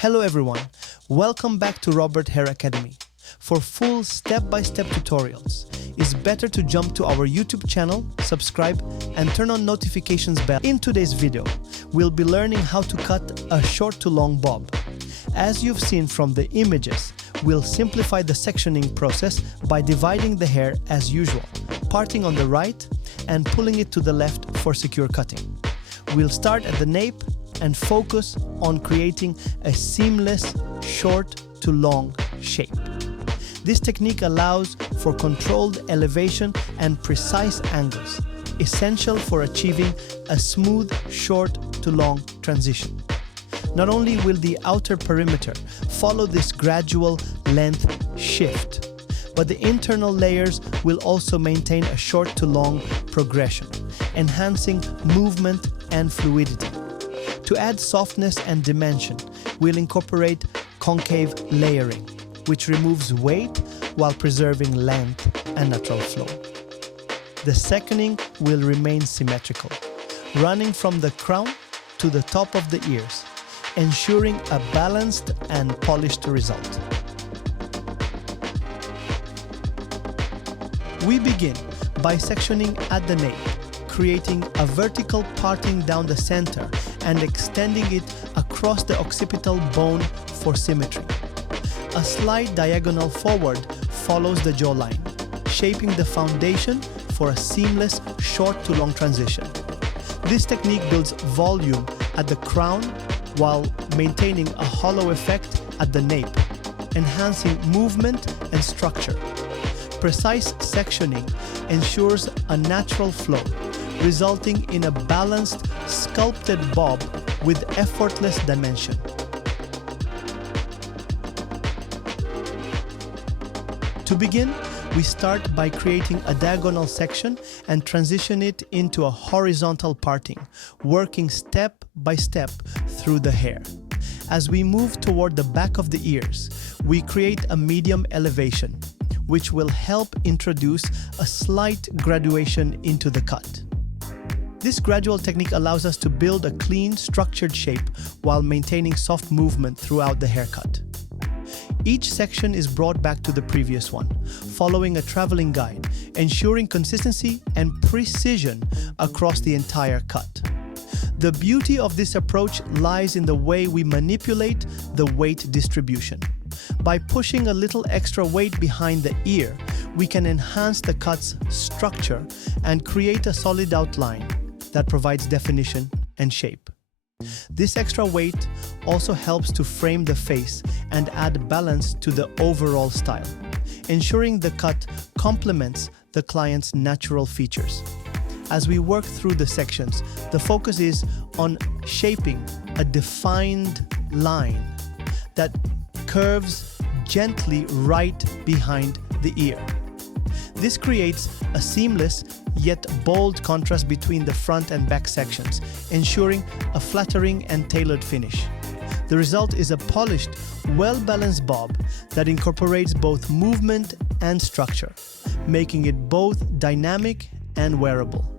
Hello everyone, welcome back to Robert Hair Academy. For full step-by-step tutorials, it's better to jump to our YouTube channel, subscribe, and turn on notifications bell. In today's video, we'll be learning how to cut a short to long bob. As you've seen from the images, we'll simplify the sectioning process by dividing the hair as usual, parting on the right and pulling it to the left for secure cutting. We'll start at the nape and focus on creating a seamless short to long shape. This technique allows for controlled elevation and precise angles, essential for achieving a smooth short to long transition. Not only will the outer perimeter follow this gradual length shift, but the internal layers will also maintain a short to long progression, enhancing movement and fluidity. To add softness and dimension, we'll incorporate concave layering, which removes weight while preserving length and natural flow. The sectioning will remain symmetrical, running from the crown to the top of the ears, ensuring a balanced and polished result. We begin by sectioning at the nape, creating a vertical parting down the center and extending it across the occipital bone for symmetry. A slight diagonal forward follows the jawline, shaping the foundation for a seamless short to long transition. This technique builds volume at the crown while maintaining a hollow effect at the nape, enhancing movement and structure. Precise sectioning ensures a natural flow, resulting in a balanced, sculpted bob with effortless dimension. To begin, we start by creating a diagonal section and transition it into a horizontal parting, working step by step through the hair. As we move toward the back of the ears, we create a medium elevation, which will help introduce a slight graduation into the cut. This gradual technique allows us to build a clean, structured shape while maintaining soft movement throughout the haircut. Each section is brought back to the previous one, following a traveling guide, ensuring consistency and precision across the entire cut. The beauty of this approach lies in the way we manipulate the weight distribution. By pushing a little extra weight behind the ear, we can enhance the cut's structure and create a solid outline that provides definition and shape. This extra weight also helps to frame the face and add balance to the overall style, ensuring the cut complements the client's natural features. As we work through the sections, the focus is on shaping a defined line that curves gently right behind the ear. This creates a seamless yet bold contrast between the front and back sections, ensuring a flattering and tailored finish. The result is a polished, well-balanced bob that incorporates both movement and structure, making it both dynamic and wearable.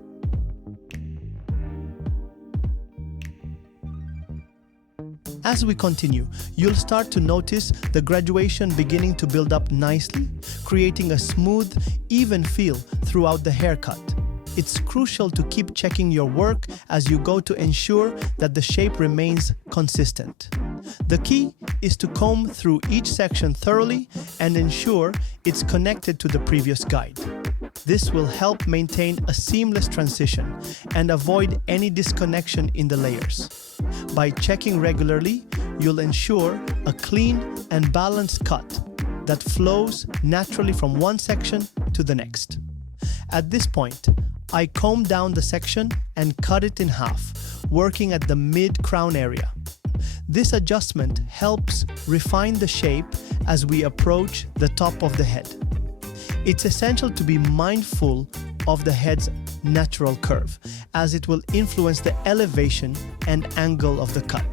As we continue, you'll start to notice the graduation beginning to build up nicely, creating a smooth, even feel throughout the haircut. It's crucial to keep checking your work as you go to ensure that the shape remains consistent. The key is to comb through each section thoroughly and ensure it's connected to the previous guide. This will help maintain a seamless transition and avoid any disconnection in the layers. By checking regularly, you'll ensure a clean and balanced cut that flows naturally from one section to the next. At this point, I comb down the section and cut it in half, working at the mid-crown area. This adjustment helps refine the shape as we approach the top of the head. It's essential to be mindful of the head's natural curve, as it will influence the elevation and angle of the cut.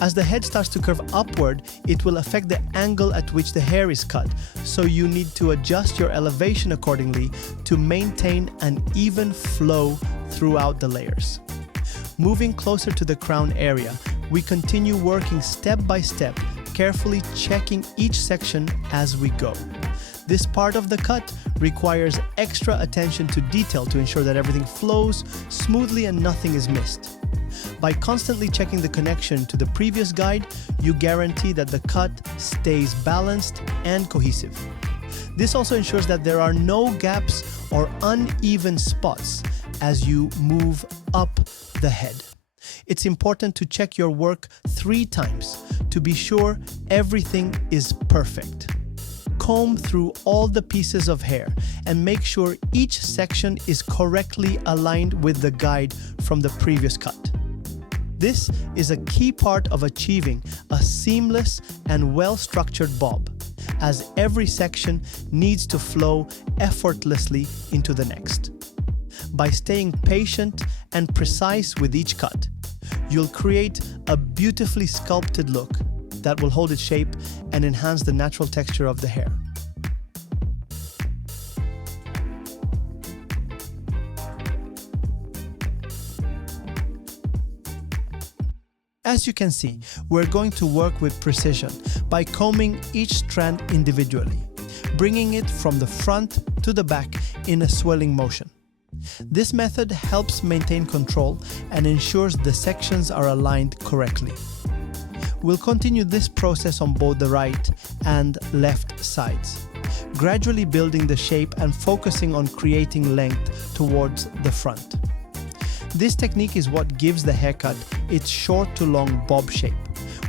As the head starts to curve upward, it will affect the angle at which the hair is cut, so you need to adjust your elevation accordingly to maintain an even flow throughout the layers. Moving closer to the crown area, We continue working step by step, carefully checking each section as we go. This part of the cut requires extra attention to detail to ensure that everything flows smoothly and nothing is missed. By constantly checking the connection to the previous guide, you guarantee that the cut stays balanced and cohesive. This also ensures that there are no gaps or uneven spots as you move up the head. It's important to check your work 3 times to be sure everything is perfect. Comb through all the pieces of hair and make sure each section is correctly aligned with the guide from the previous cut. This is a key part of achieving a seamless and well-structured bob, as every section needs to flow effortlessly into the next. By staying patient and precise with each cut, you'll create a beautifully sculpted look that will hold its shape and enhance the natural texture of the hair. As you can see, we're going to work with precision by combing each strand individually, bringing it from the front to the back in a swirling motion. This method helps maintain control and ensures the sections are aligned correctly. We'll continue this process on both the right and left sides, gradually building the shape and focusing on creating length towards the front. This technique is what gives the haircut its short to long bob shape,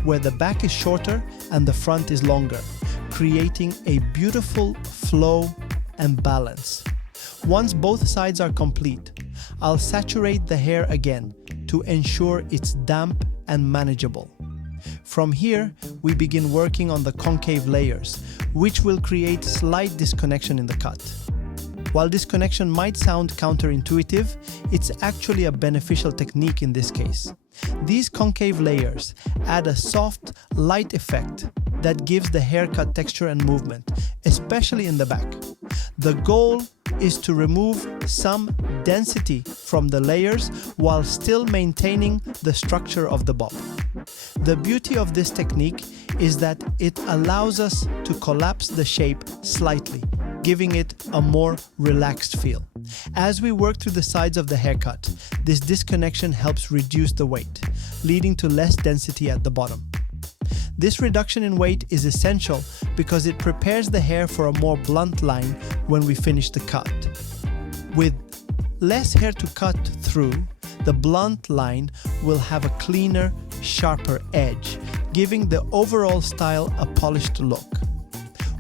where the back is shorter and the front is longer, creating a beautiful flow and balance. Once both sides are complete, I'll saturate the hair again to ensure it's damp and manageable. From here, we begin working on the concave layers, which will create slight disconnection in the cut. While disconnection might sound counterintuitive, it's actually a beneficial technique in this case. These concave layers add a soft, light effect that gives the haircut texture and movement, especially in the back. The goal is to remove some density from the layers while still maintaining the structure of the bob. The beauty of this technique is that it allows us to collapse the shape slightly, giving it a more relaxed feel. As we work through the sides of the haircut, this disconnection helps reduce the weight, leading to less density at the bottom. This reduction in weight is essential because it prepares the hair for a more blunt line when we finish the cut. With less hair to cut through, the blunt line will have a cleaner, sharper edge, giving the overall style a polished look.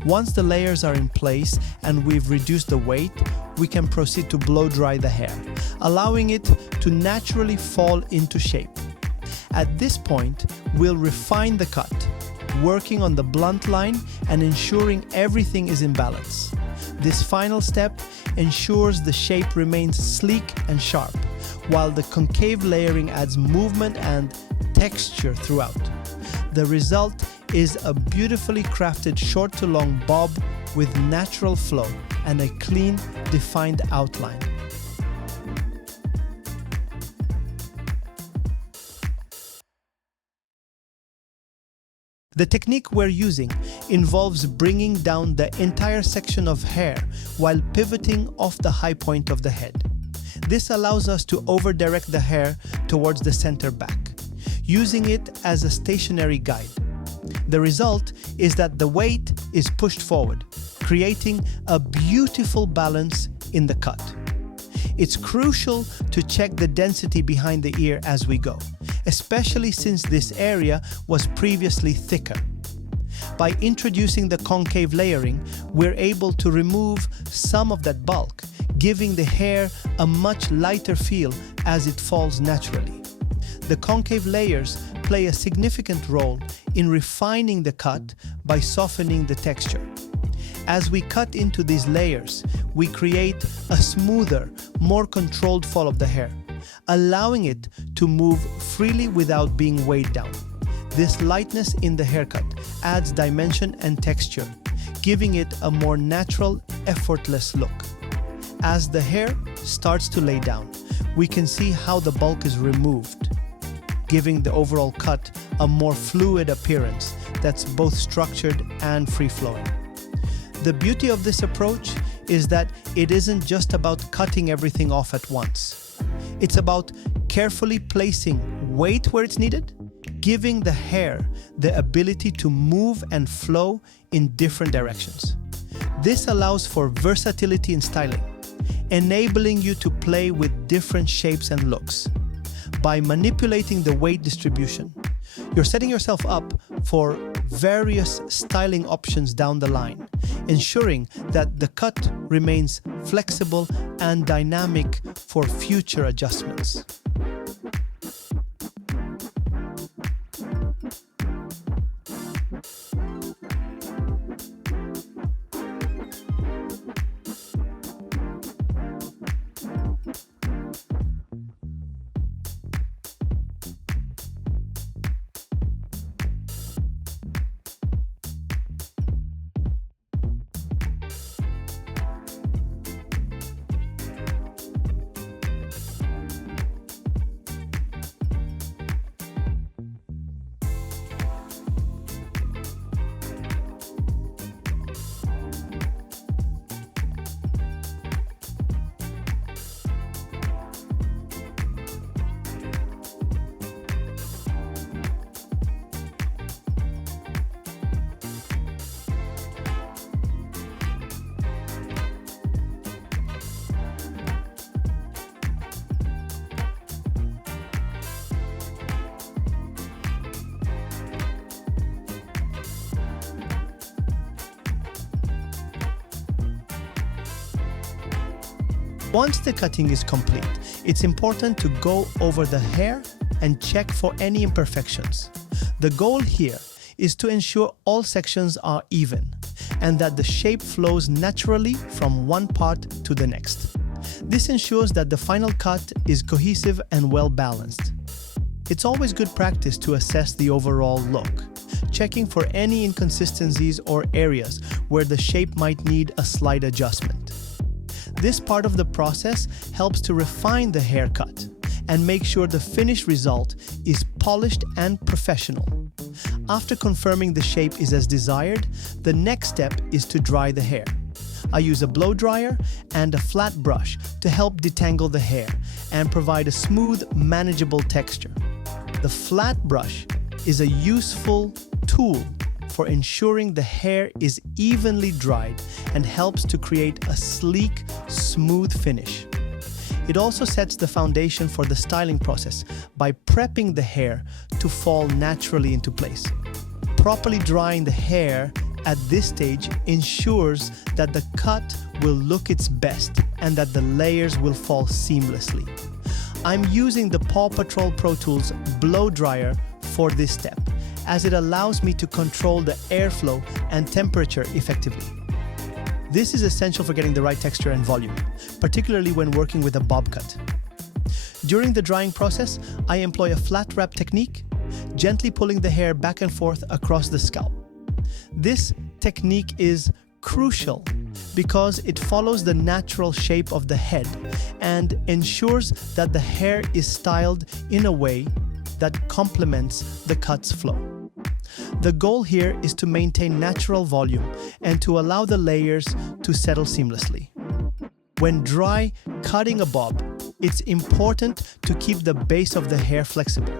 Once the layers are in place and we've reduced the weight, we can proceed to blow dry the hair, allowing it to naturally fall into shape. At this point, we'll refine the cut, working on the blunt line and ensuring everything is in balance. This final step ensures the shape remains sleek and sharp, while the concave layering adds movement and texture throughout. The result is a beautifully crafted short to long bob with natural flow and a clean, defined outline. The technique we're using involves bringing down the entire section of hair while pivoting off the high point of the head. This allows us to over-direct the hair towards the center back, using it as a stationary guide. The result is that the weight is pushed forward, creating a beautiful balance in the cut. It's crucial to check the density behind the ear as we go, especially since this area was previously thicker. By introducing the concave layering, we're able to remove some of that bulk, giving the hair a much lighter feel as it falls naturally. The concave layers play a significant role in refining the cut by softening the texture. As we cut into these layers, we create a smoother, more controlled fall of the hair, allowing it to move freely without being weighed down. This lightness in the haircut adds dimension and texture, giving it a more natural, effortless look. As the hair starts to lay down, we can see how the bulk is removed, giving the overall cut a more fluid appearance that's both structured and free-flowing. The beauty of this approach is that it isn't just about cutting everything off at once. It's about carefully placing weight where it's needed, giving the hair the ability to move and flow in different directions. This allows for versatility in styling, enabling you to play with different shapes and looks. By manipulating the weight distribution, you're setting yourself up for various styling options down the line, ensuring that the cut remains flexible and dynamic for future adjustments. Once the cutting is complete, it's important to go over the hair and check for any imperfections. The goal here is to ensure all sections are even and that the shape flows naturally from one part to the next. This ensures that the final cut is cohesive and well balanced. It's always good practice to assess the overall look, checking for any inconsistencies or areas where the shape might need a slight adjustment. This part of the process helps to refine the haircut and make sure the finished result is polished and professional. After confirming the shape is as desired, the next step is to dry the hair. I use a blow dryer and a flat brush to help detangle the hair and provide a smooth, manageable texture. The flat brush is a useful tool for ensuring the hair is evenly dried and helps to create a sleek, smooth finish. It also sets the foundation for the styling process by prepping the hair to fall naturally into place. Properly drying the hair at this stage ensures that the cut will look its best and that the layers will fall seamlessly. I'm using the Paw Patrol Pro Tools blow dryer for this step, as it allows me to control the airflow and temperature effectively. This is essential for getting the right texture and volume, particularly when working with a bob cut. During the drying process, I employ a flat wrap technique, gently pulling the hair back and forth across the scalp. This technique is crucial because it follows the natural shape of the head and ensures that the hair is styled in a way that complements the cut's flow. The goal here is to maintain natural volume and to allow the layers to settle seamlessly. When dry, cutting a bob, it's important to keep the base of the hair flexible.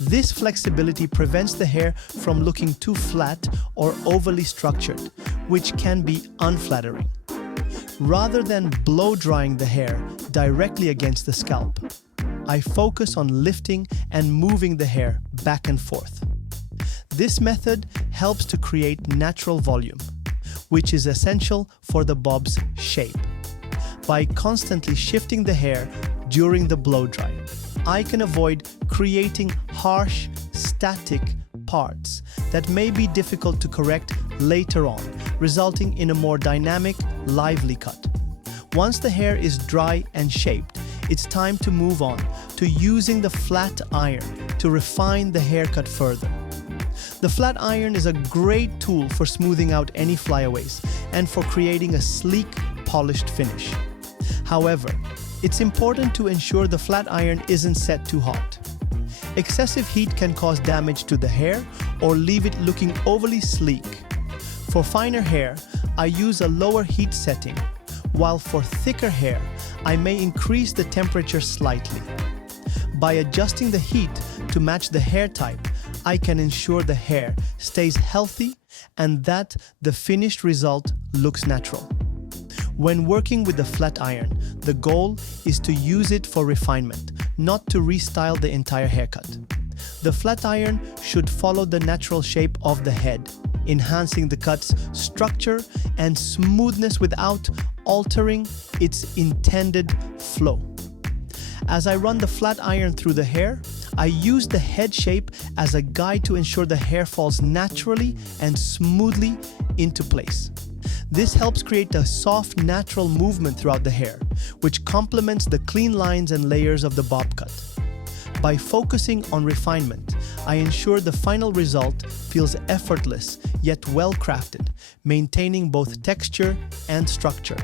This flexibility prevents the hair from looking too flat or overly structured, which can be unflattering. Rather than blow drying the hair directly against the scalp, I focus on lifting and moving the hair back and forth. This method helps to create natural volume, which is essential for the bob's shape. By constantly shifting the hair during the blow dry, I can avoid creating harsh, static parts that may be difficult to correct later on, resulting in a more dynamic, lively cut. Once the hair is dry and shaped, it's time to move on to using the flat iron to refine the haircut further. The flat iron is a great tool for smoothing out any flyaways and for creating a sleek, polished finish. However, it's important to ensure the flat iron isn't set too hot. Excessive heat can cause damage to the hair or leave it looking overly sleek. For finer hair, I use a lower heat setting, while for thicker hair, I may increase the temperature slightly. By adjusting the heat to match the hair type, I can ensure the hair stays healthy and that the finished result looks natural. When working with the flat iron, the goal is to use it for refinement, not to restyle the entire haircut. The flat iron should follow the natural shape of the head, enhancing the cut's structure and smoothness without altering its intended flow. As I run the flat iron through the hair, I use the head shape as a guide to ensure the hair falls naturally and smoothly into place. This helps create a soft, natural movement throughout the hair, which complements the clean lines and layers of the bob cut. By focusing on refinement, I ensure the final result feels effortless yet well crafted, maintaining both texture and structure.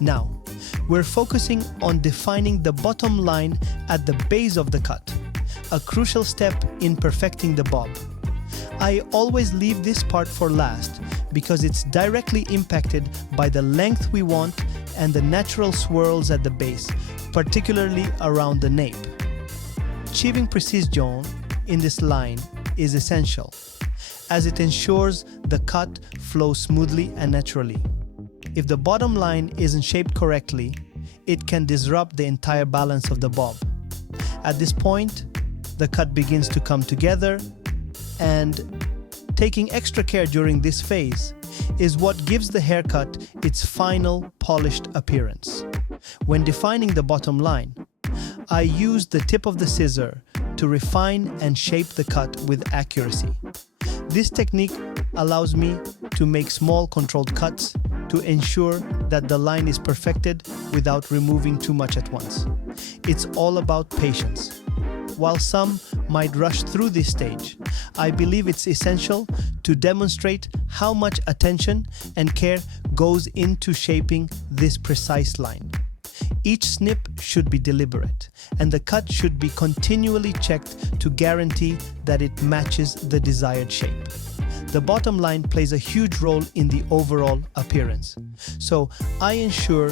Now, we're focusing on defining the bottom line at the base of the cut, a crucial step in perfecting the bob. I always leave this part for last because it's directly impacted by the length we want and the natural swirls at the base, particularly around the nape. Achieving precision in this line is essential, as it ensures the cut flows smoothly and naturally. If the bottom line isn't shaped correctly, it can disrupt the entire balance of the bob. At this point, the cut begins to come together, and taking extra care during this phase is what gives the haircut its final polished appearance. When defining the bottom line, I use the tip of the scissor to refine and shape the cut with accuracy. This technique allows me to make small controlled cuts to ensure that the line is perfected without removing too much at once. It's all about patience. While some might rush through this stage, I believe it's essential to demonstrate how much attention and care goes into shaping this precise line. Each snip should be deliberate, and the cut should be continually checked to guarantee that it matches the desired shape. The bottom line plays a huge role in the overall appearance, so I ensure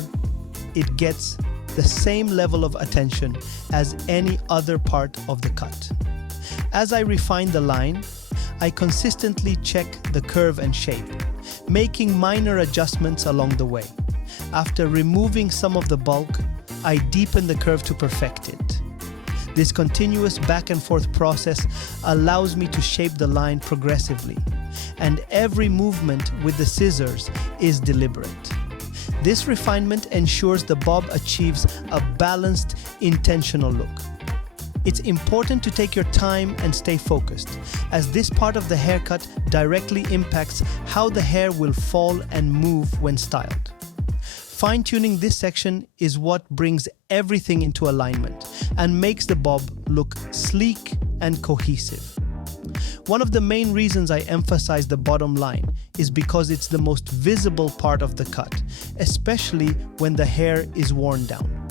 it gets the same level of attention as any other part of the cut. As I refine the line, I consistently check the curve and shape, making minor adjustments along the way. After removing some of the bulk, I deepen the curve to perfect it. This continuous back and forth process allows me to shape the line progressively, and every movement with the scissors is deliberate. This refinement ensures the bob achieves a balanced, intentional look. It's important to take your time and stay focused, as this part of the haircut directly impacts how the hair will fall and move when styled. Fine-tuning this section is what brings everything into alignment and makes the bob look sleek and cohesive. One of the main reasons I emphasize the bottom line is because it's the most visible part of the cut, especially when the hair is worn down.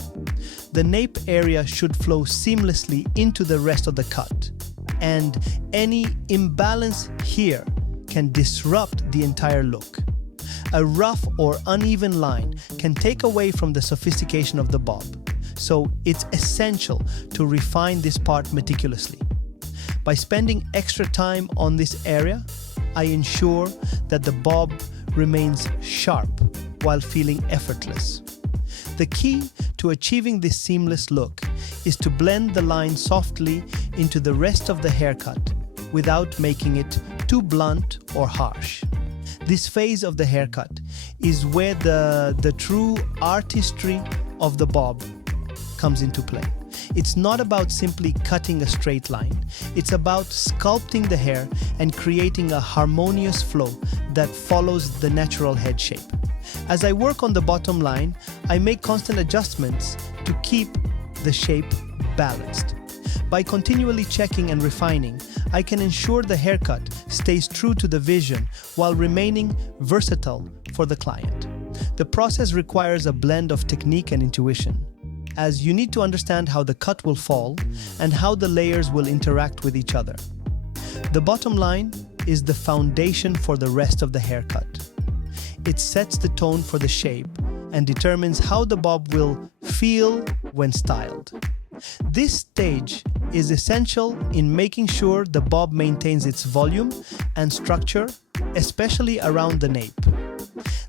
The nape area should flow seamlessly into the rest of the cut, and any imbalance here can disrupt the entire look. A rough or uneven line can take away from the sophistication of the bob, so it's essential to refine this part meticulously. By spending extra time on this area, I ensure that the bob remains sharp while feeling effortless. The key to achieving this seamless look is to blend the line softly into the rest of the haircut without making it too blunt or harsh. This phase of the haircut is where the true artistry of the bob comes into play. It's not about simply cutting a straight line. It's about sculpting the hair and creating a harmonious flow that follows the natural head shape. As I work on the bottom line, I make constant adjustments to keep the shape balanced. By continually checking and refining, I can ensure the haircut stays true to the vision while remaining versatile for the client. The process requires a blend of technique and intuition, as you need to understand how the cut will fall and how the layers will interact with each other. The bottom line is the foundation for the rest of the haircut. It sets the tone for the shape and determines how the bob will feel when styled. This stage is essential in making sure the bob maintains its volume and structure, especially around the nape.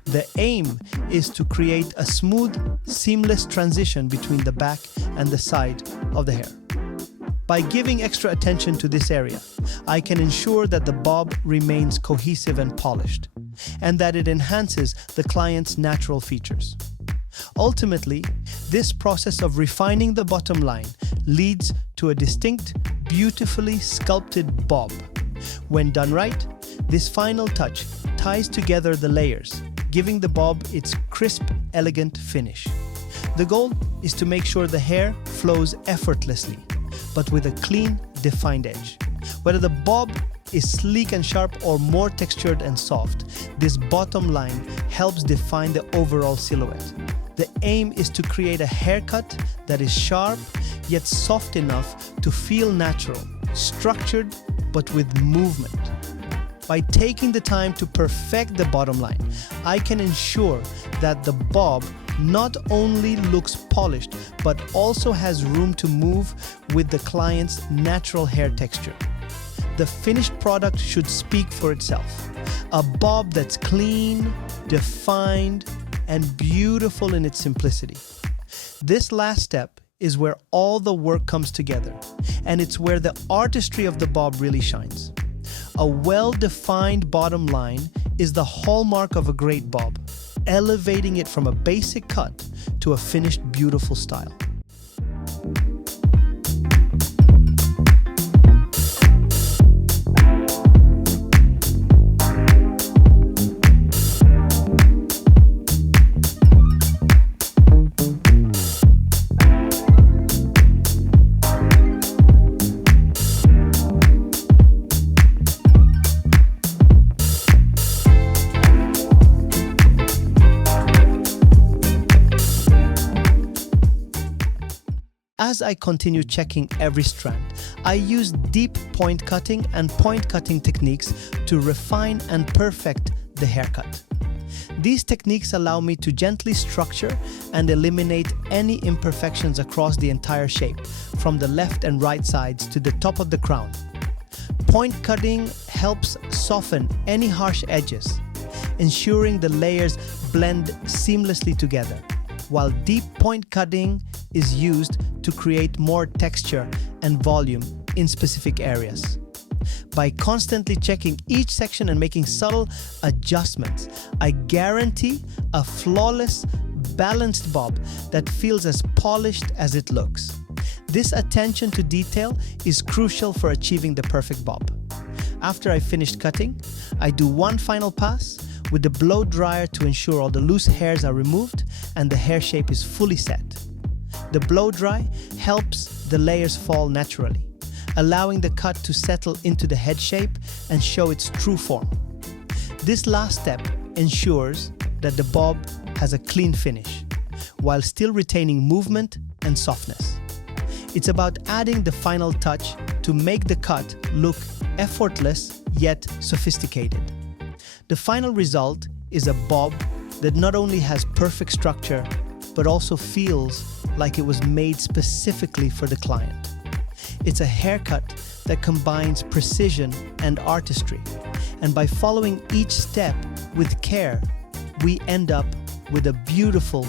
The aim is to create a smooth, seamless transition between the back and the side of the hair. By giving extra attention to this area, I can ensure that the bob remains cohesive and polished, and that it enhances the client's natural features. Ultimately, this process of refining the bottom line leads to a distinct, beautifully sculpted bob. When done right, this final touch ties together the layers, giving the bob its crisp, elegant finish. The goal is to make sure the hair flows effortlessly, but with a clean, defined edge. Whether the bob is sleek and sharp or more textured and soft, this bottom line helps define the overall silhouette. The aim is to create a haircut that is sharp yet soft enough to feel natural, structured but with movement. By taking the time to perfect the bottom line, I can ensure that the bob not only looks polished but also has room to move with the client's natural hair texture. The finished product should speak for itself. A bob that's clean, defined, and beautiful in its simplicity. This last step is where all the work comes together, and it's where the artistry of the bob really shines. A well-defined bottom line is the hallmark of a great bob, elevating it from a basic cut to a finished, beautiful style. As I continue checking every strand, I use deep point cutting and point cutting techniques to refine and perfect the haircut. These techniques allow me to gently structure and eliminate any imperfections across the entire shape, from the left and right sides to the top of the crown. Point cutting helps soften any harsh edges, ensuring the layers blend seamlessly together, while deep point cutting is used to create more texture and volume in specific areas. By constantly checking each section and making subtle adjustments, I guarantee a flawless, balanced bob that feels as polished as it looks. This attention to detail is crucial for achieving the perfect bob. After I finished cutting, I do one final pass with the blow dryer to ensure all the loose hairs are removed and the hair shape is fully set. The blow dry helps the layers fall naturally, allowing the cut to settle into the head shape and show its true form. This last step ensures that the bob has a clean finish, while still retaining movement and softness. It's about adding the final touch to make the cut look effortless yet sophisticated. The final result is a bob that not only has perfect structure, but also feels like it was made specifically for the client. It's a haircut that combines precision and artistry, and by following each step with care, we end up with a beautiful,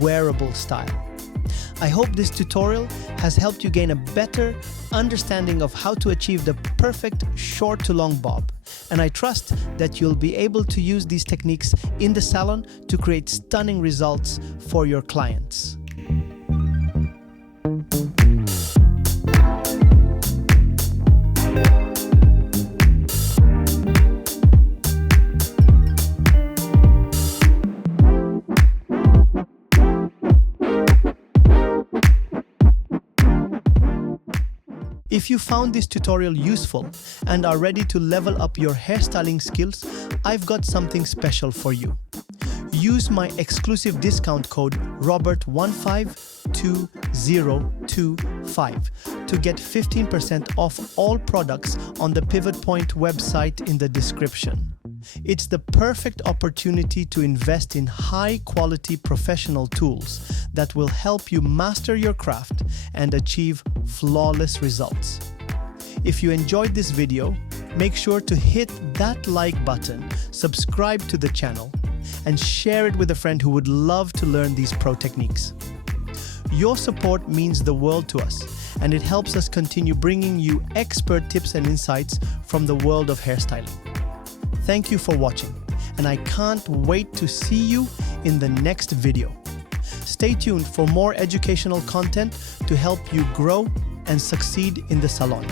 wearable style. I hope this tutorial has helped you gain a better understanding of how to achieve the perfect short to long bob, and I trust that you'll be able to use these techniques in the salon to create stunning results for your clients. If you found this tutorial useful and are ready to level up your hairstyling skills, I've got something special for you. Use my exclusive discount code ROBERT152025 to get 15% off all products on the Pivot Point website in the description. It's the perfect opportunity to invest in high-quality professional tools that will help you master your craft and achieve flawless results. If you enjoyed this video, make sure to hit that like button, subscribe to the channel, and share it with a friend who would love to learn these pro techniques. Your support means the world to us, and it helps us continue bringing you expert tips and insights from the world of hairstyling. Thank you for watching, and I can't wait to see you in the next video. Stay tuned for more educational content to help you grow and succeed in the salon.